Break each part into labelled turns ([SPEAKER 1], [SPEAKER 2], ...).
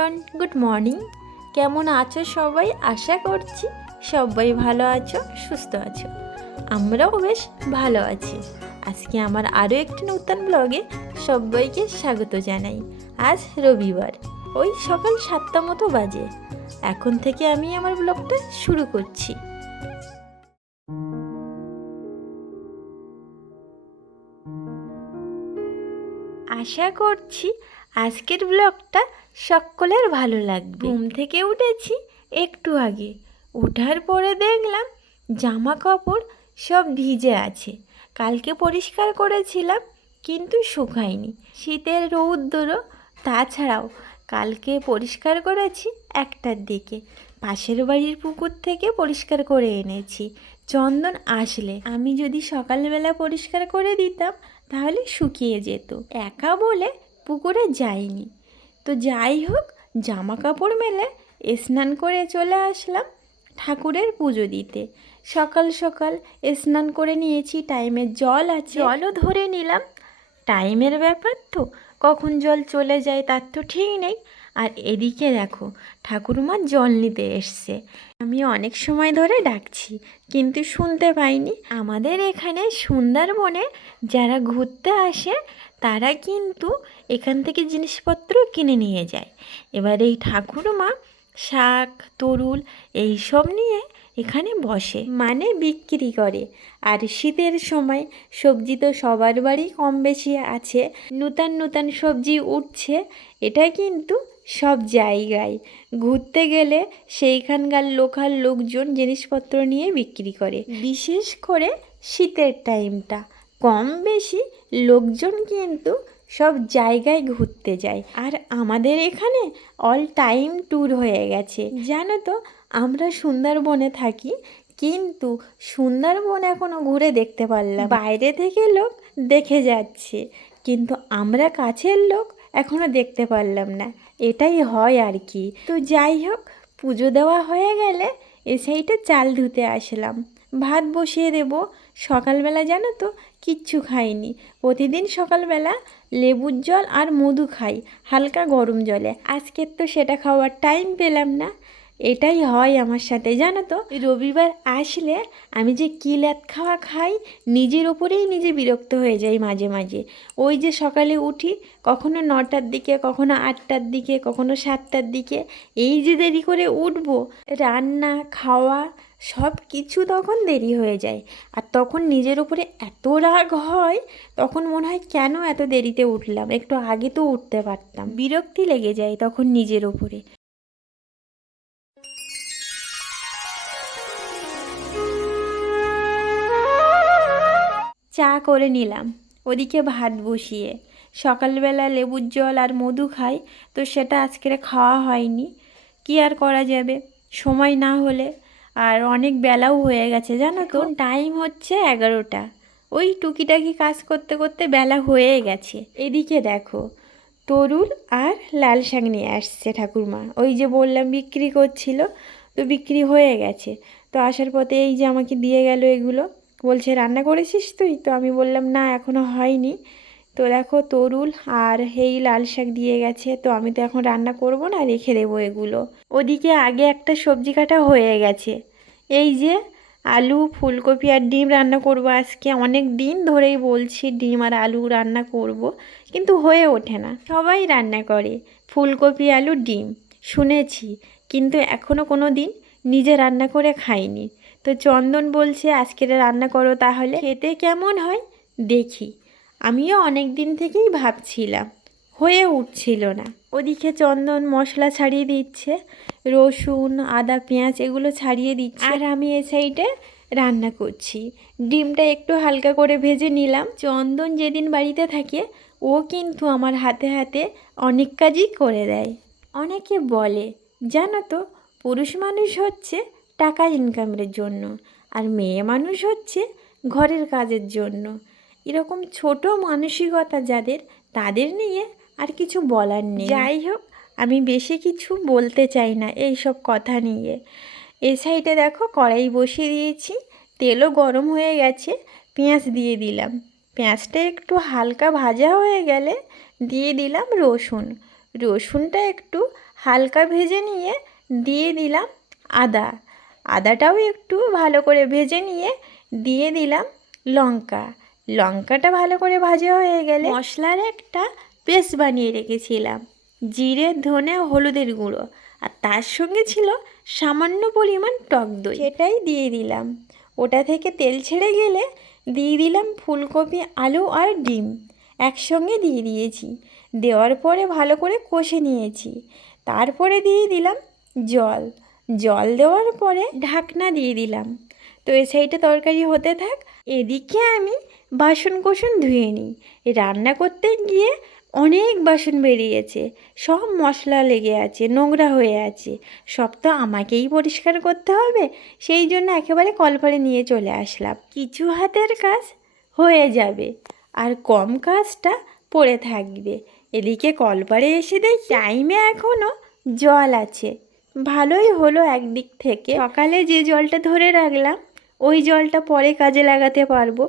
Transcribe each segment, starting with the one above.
[SPEAKER 1] Everyone, good morning. কেমন আছো সবাই? আশা করছি সবাই ভালো আছো, সুস্থ আছো। আমরাও বেশ ভালো আছি। আজকে আমার আরও একটি নতুন ব্লগে সবাইকে স্বাগত জানাই। আজ রবিবার, ওই সকাল সাতটা মতো বাজে। এখন থেকে আমি আমার ব্লগটা শুরু করছি। আশা করছি আজকের ব্লগটা সকলের ভালো লাগবে। ঘুম থেকে উঠেছি একটু আগে। ওঠার পরে দেখলাম জামা কাপড় সব ভিজে আছে। কালকে পরিষ্কার করেছিলাম, কিন্তু শুকায়নি। শীতের রৌদ্র তাছাড়াও কালকে পরিষ্কার করেছি একটার দিকে। পাশের বাড়ির পুকুর থেকে পরিষ্কার করে এনেছি। চন্দন আসলে। আমি যদি সকালবেলা পরিষ্কার করে দিতাম, তাহলে শুকিয়ে যেত। একা বলে পুকুরে যাইনি। তো যাই হোক জামা কাপড় মেলে স্নান করে চলে আসলাম ঠাকুরের পুজো দিতে। সকাল সকাল স্নান করে নিয়েছি, টাইমে জল আছে। জলও ধরে নিলাম। টাইমের ব্যাপার তো, কখন জল চলে যায় তার তো ঠিক নেই। আর এদিকে দেখো, ঠাকুরমা জল নিতে এসছে। আমি অনেক সময় ধরে ডাকছি, কিন্তু শুনতে পাইনি। আমাদের এখানে সুন্দরবনে যারা ঘুরতে আসে, তারা কিন্তু এখান থেকে জিনিসপত্র কিনে নিয়ে যায়। এবার এই ঠাকুরমা শাক, তরুল, এইসব নিয়ে এখানে বসে। মানে বিক্রি করে। আর শীতের সময় সবজি তো সবার বাড়ি কম বেশি আছে। নূতন নূতন সবজি উঠছে। এটা কিন্তু সব জায়গায়। ঘুরতে গেলে সেইখানকার লোকাল লোকজন জিনিসপত্র নিয়ে বিক্রি করে। বিশেষ করে শীতের টাইমটা কম বেশি লোকজন কিন্তু সব জায়গায় ঘুরতে যাই। আর আমাদের এখানে অল টাইম ট্যুর হয়ে গেছে। জানো তো, আমরা সুন্দরবনে থাকি, কিন্তু সুন্দরবন এখনও ঘুরে দেখতে পারলাম। বাইরে থেকে লোক দেখে যাচ্ছে, কিন্তু আমরা কাছের লোক এখনও দেখতে পারলাম না। এটাই হয় আর কি। তো যাই হোক, পুজো দেওয়া হয়ে গেলে এ সাইডে চাল ধুতে আসলাম। ভাত বসিয়ে দেব। সকালবেলা জানো তো, কিচ্ছু খাইনি। প্রতিদিন সকালবেলা লেবুর জল আর মধু খাই, হালকা গরম জলে। আজকের তো সেটা খাওয়ার টাইম পেলাম না। এটাই হয় আমার সাথে। জানো তো, রবিবার আসলে আমি যে কী ল্যাদ খাওয়া খাই, নিজের ওপরেই নিজে বিরক্ত হয়ে যাই মাঝে মাঝে। ওই যে সকালে উঠি, কখনো নটার দিকে, কখনো আটটার দিকে, কখনো সাতটার দিকে, এই যে দেরি করে উঠবো, রান্না, খাওয়া সব কিছু তখন দেরি হয়ে যায়। আর তখন নিজের উপরে এত রাগ হয়, তখন মনে হয় কেন এত দেরিতে উঠলাম? একটু আগে তো উঠতে পারতাম। বিরক্তি লেগে যায় তখন নিজের ওপরে চা করে নিলাম। ওদিকে ভাত বসিয়ে। সকালবেলা লেবুর জল আর মধু খাই, তো সেটা আজকের খাওয়া হয়নি। কি আর করা যাবে? সময় না হলে আর অনেক বেলাও হয়ে গেছে, জানো তো? টাইম হচ্ছে এগারোটা। ওই টুকিটাকি কাজ করতে করতে বেলা হয়ে গেছে। এদিকে দেখো, তরুল আর লাল শাক নিয়ে আসছে ঠাকুরমা। ওই যে বললাম বিক্রি করছিল, তো বিক্রি হয়ে গেছে। তো আসার পথে এই যে আমাকে দিয়ে গেল এগুলো, বলছে, রান্না করেছিস তুই? তো আমি বললাম, না এখনও হয়নি। তো দেখো তরুল আর এই লাল শাক দিয়ে গেছে, তো আমি তো এখন রান্না করব না, রেখে দেবো এগুলো। ওদিকে আগে একটা সবজি কাটা হয়ে গেছে। এই যে আলু, ফুলকপি আর ডিম রান্না করব আজকে। অনেক দিন ধরেই বলছি ডিম আর আলু রান্না করব, কিন্তু হয়ে ওঠে না। সবাই রান্না করে, ফুলকপি, আলু, ডিম। শুনেছি, কিন্তু এখনও কোনো দিন নিজে রান্না করে খাইনি। তো চন্দন বলছে, আজকে রান্না করো তাহলে। খেতে কেমন হয়? দেখি। আমিও অনেক দিন থেকেই ভাবছিলাম, হয়ে উঠছিল না। ওদিকে চন্দন মশলা ছাড়িয়ে দিচ্ছে, রসুন, আদা, পেঁয়াজ এগুলো ছাড়িয়ে দিচ্ছে। আর আমি এ সাইডে রান্না করছি। ডিমটা একটু হালকা করে ভেজে নিলাম। চন্দন যেদিন বাড়িতে থাকে, ও কিন্তু আমার হাতে হাতে অনেক কাজই করে দেয়। অনেকে বলে, জানো তো, পুরুষ মানুষ হচ্ছে টাকা ইনকামের জন্য, আর মেয়ে মানুষ হচ্ছে ঘরের কাজের জন্য। এরকম ছোট মানসিকতা যাদের, তাদের নিয়ে আর কিছু বলার নেই। যাই হোক, আমি বেশি কিছু বলতে চাই না এই সব কথা নিয়ে। এ সাইডে দেখো কড়াই বসিয়ে দিয়েছি, তেলও গরম হয়ে গেছে, পেঁয়াজ দিয়ে দিলাম। পেঁয়াজটা একটু হালকা ভাজা হয়ে গেলে দিয়ে দিলাম রসুন। রসুনটা একটু হালকা ভেজে নিয়ে দিয়ে দিলাম আদা। আদাটাও একটু ভালো করে ভেজে নিয়ে দিয়ে দিলাম লঙ্কা। লঙ্কাটা ভালো করে ভাজা হয়ে গেলে মশলার একটা পেস্ট বানিয়ে রেখেছিলাম। জিরে ধনে হলুদের গুঁড়ো। আর তার সঙ্গে ছিল সামান্য পরিমাণ টক দই। সেটাই দিয়ে দিলাম। ওটা থেকে তেল ছেড়ে গেলে দিয়ে দিলাম ফুলকপি আলু আর ডিম। একসঙ্গে দিয়ে দিয়েছি। দেওয়ার পরে ভালো করে কষে নিয়েছি। তারপরে দিয়ে দিলাম জল। জল দেওয়ার পরে ঢাকনা দিয়ে দিলাম। তো এ সাইডে তরকারি হতে থাক। এদিকে আমি বাসন কোসন ধুয়ে নিই। রান্না করতে গিয়ে অনেক বাসন বেরিয়েছে। সব মশলা লেগে আছে, নোংরা হয়ে আছে। সব তো আমাকেই পরিষ্কার করতে হবে। সেই জন্য একেবারে কলপারে নিয়ে চলে আসলাম। কিছু হাতের কাজ হয়ে যাবে। আর কম কাজটা পড়ে থাকবে। এদিকে কলপারে এসে দেখি টাইমে এখনও জল আছে। ভালোই হলো একদিক থেকে। সকালে যে জলটা ধরে রাখলাম, ওই জলটা পরে কাজে লাগাতে পারব।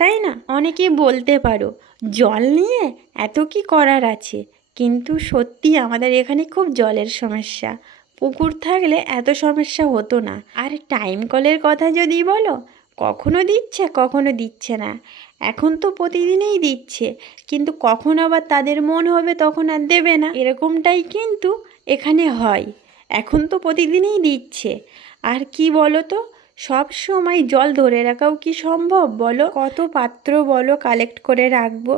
[SPEAKER 1] তাই না? অনেকেই বলতে পারো, জল নিয়ে এত কি করার আছে? কিন্তু সত্যি আমাদের এখানে খুব জলের সমস্যা। পুকুর থাকলে এত সমস্যা হতো না। আর টাইম কলের কথা যদি বলো, কখনো দিচ্ছে কখনো দিচ্ছে না। এখন তো প্রতিদিনই দিচ্ছে, কিন্তু কখন আবার তাদের মন হবে তখন আর দেবে না। এরকমটাই কিন্তু এখানে হয়। এখন তো প্রতিদিনই দিচ্ছে। আর কি বলো তো সব সময় জল ধরে রাখাও কি সম্ভব বলো? কত পাত্র বলো কালেক্ট করে রাখব?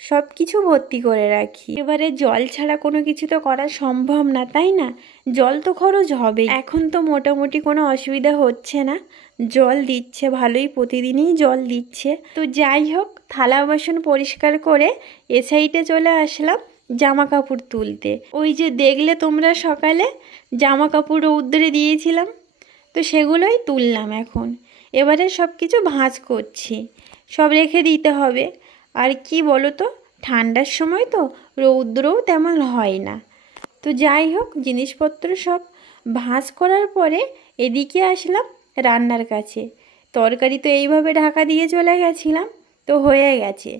[SPEAKER 1] সব কিছু ভর্তি করে রাখি। এবারে জল ছাড়া কোনো কিছু তো করা সম্ভব না, তাই না? জল তো খরচ হবে এখন তো মোটামুটি কোনো অসুবিধা হচ্ছে না। জল দিচ্ছে ভালোই, প্রতিদিনই জল দিচ্ছে। তো যাই হোক, থালা বাসন পরিষ্কার করে এ সাইডে চলে আসলাম জামা কাপড় তুলতে। ওই যে দেখলে তোমরা সকালে জামা কাপড় রৌদ্রে দিয়েছিলাম। তো সেগুলোই তুললাম এখন। এবারে সব কিছু ভাঁজ করছি। সব রেখে দিতে হবে। আর কি বলো তো ঠান্ডার সময় তো রৌদ্রও তেমন হয় না। তো যাই হোক, জিনিসপত্র সব ভাঁজ করার পরে এদিকে আসলাম রান্নার কাছে। তরকারি তো এইভাবে ঢাকা দিয়ে চলে গেছিলাম, তো হয়ে গেছে।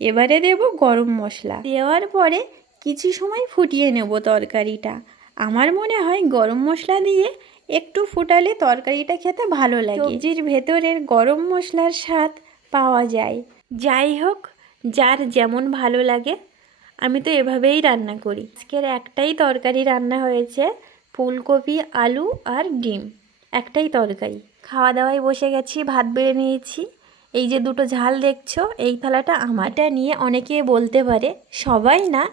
[SPEAKER 1] এবারে দেব গরম মশলা। দেওয়ার পরে কিছু সময় ফুটিয়ে নেব তরকারিটা। আমার মনে হয় গরম মশলা দিয়ে একটু ফুটালে তরকারিটা খেতে ভালো লাগে। সবজির ভেতরের গরম মশলার স্বাদ পাওয়া যায়। যাই হোক, যার যেমন ভালো লাগে, আমি তো এভাবেই রান্না করি। আজকের একটাই তরকারি রান্না হয়েছে ফুলকপি, আলু আর ডিম। একটাই তরকারি। খাওয়া দাওয়ায় বসে গেছি, ভাত বেড়ে নিয়েছি। এই যে দুটো ঝাল দেখছ, এই থালাটা আমারটা নিয়ে অনেকে বলতে পারে, সবাই না,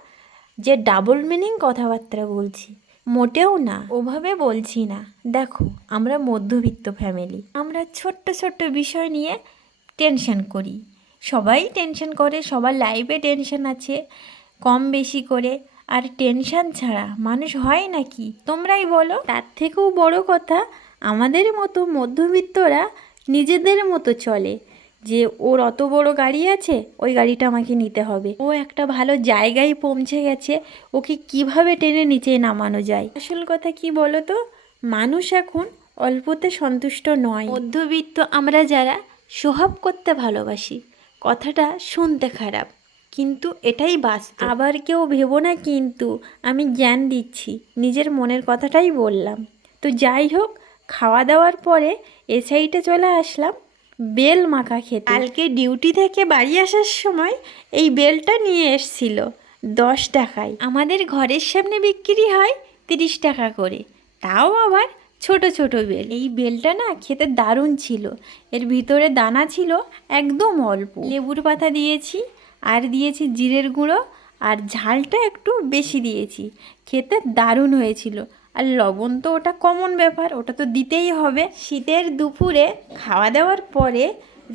[SPEAKER 1] যে ডাবল মিনিং কথাবার্তা বলছি। মোটেও না। ওভাবে বলছি না। দেখো, আমরা মধ্যবিত্ত ফ্যামিলি আমরা ছোট্ট ছোট্ট বিষয় নিয়ে টেনশন করি। সবাই টেনশন করে, সবার লাইফে টেনশন আছে, কম বেশি করে। আর টেনশন ছাড়া মানুষ হয় নাকি তোমরাই বলো। তার থেকেও বড় কথা, আমাদের মতো মধ্যবিত্তরা নিজেদের মতো চলে। যে ওর অত বড় গাড়ি আছে, ওই গাড়িটা আমাকে নিতে হবে। ও একটা ভালো জায়গায় পৌঁছে গেছে, ওকে কীভাবে টেনে নিচে নামানো যায়? আসল কথা কি বলো তো মানুষ এখন অল্পতে সন্তুষ্ট নয়। মধ্যবিত্ত আমরা যারা সোহাব করতে ভালোবাসি, কথাটা শুনতে খারাপ, কিন্তু এটাই বাস্তব। আবার কেউ ভেবো না কিন্তু, আমি জ্ঞান দিচ্ছি, নিজের মনের কথাটাই বললাম। তো যাই হোক খাওয়া দাওয়ার পরে এ সাইডে চলে আসলাম। বেল মাখা খেতে। কালকে ডিউটি থেকে বাড়ি আসার সময় এই বেলটা নিয়ে এসছিল, দশ টাকায়। আমাদের ঘরের সামনে বিক্রি হয় তিরিশ টাকা করে, তাও আবার ছোট ছোট বেল। এই বেলটা না খেতে দারুণ ছিল, এর ভিতরে দানা ছিল একদম অল্প। লেবুর পাতা দিয়েছি, আর দিয়েছি জিরের গুঁড়ো, আর ঝালটা একটু বেশি দিয়েছি, খেতে দারুণ হয়েছিল। আর লবণ তো ওটা কমন ব্যাপার, ওটা তো দিতেই হবে। শীতের দুপুরে খাওয়া দাওয়ার পরে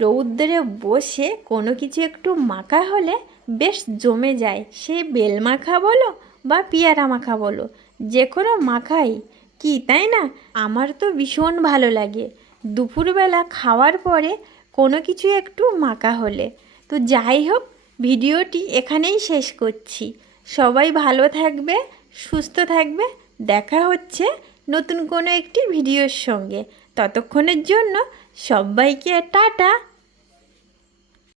[SPEAKER 1] রৌদ্রে বসে কোনো কিছু একটু মাখা হলে বেশ জমে যায়। সে বেল মাখা বলো বা পিয়ারা মাখা বলো, যে কোনো মাখাই। কি, তাই না? আমার তো ভীষণ ভালো লাগে। দুপুরবেলা খাওয়ার পরে কোনো কিছু একটু মাখা হলে। তো যাই হোক, ভিডিওটি এখানেই শেষ করছি। সবাই ভালো থাকবে, সুস্থ থাকবে দেখা হচ্ছে নতুন কোনো একটি ভিডিওর সঙ্গে। ততক্ষণের জন্য সবাইকে টাটা।